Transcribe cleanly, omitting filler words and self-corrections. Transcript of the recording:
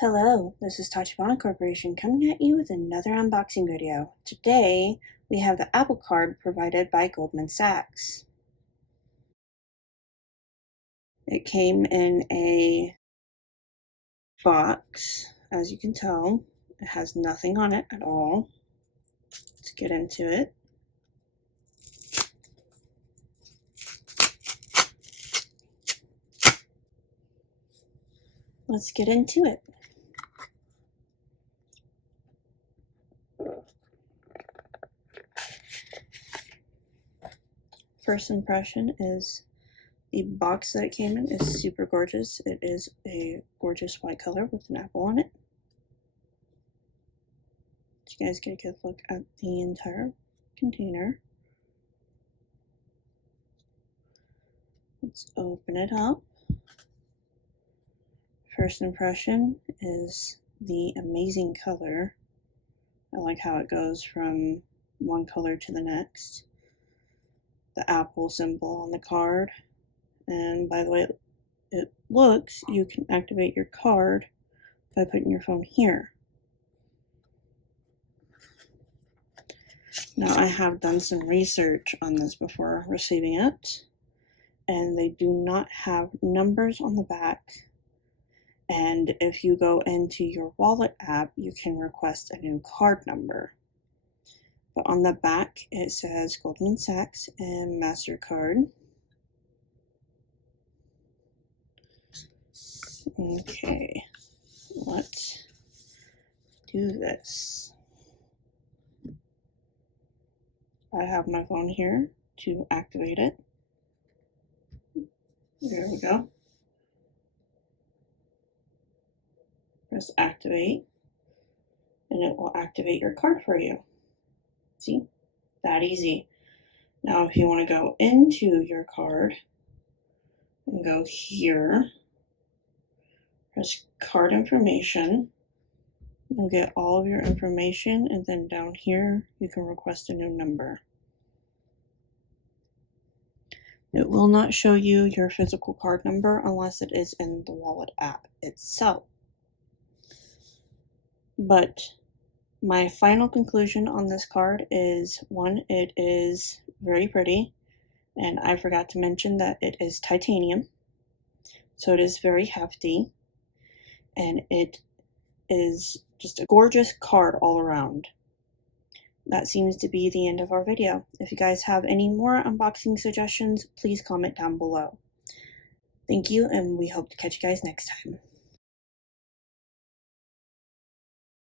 Hello, this is Tachibana Corporation coming at you with another unboxing video. Today, we have the Apple Card provided by Goldman Sachs. It came in a box, as you can tell. It has nothing on it at all. Let's get into it. Let's get into it. First impression is the box that it came in is super gorgeous. It is a gorgeous white color with an apple on it. You guys get a good look at the entire container. Let's open it up. First impression is the amazing color. I like how it goes from one color to the next. The apple symbol on the card. And by the way it looks, you can activate your card by putting your phone here. Now, I have done some research on this before receiving it, and they do not have numbers on the back. And if you go into your wallet app, you can request a new card number. But on the back, it says Goldman Sachs and MasterCard. Okay, let's do this. I have my phone here to activate it. There we go. Press activate, and it will activate your card for you. See? That easy. Now, if you want to go into your card and go here, press card information. You'll get all of your information, and then down here you can request a new number. It will not show you your physical card number unless it is in the wallet app itself. But my final conclusion on this card is, one, it is very pretty, and I forgot to mention that it is titanium, so it is very hefty, and it is just a gorgeous card all around. That seems to be the end of our video. If you guys have any more unboxing suggestions, please comment down below. Thank you, and we hope to catch you guys next time.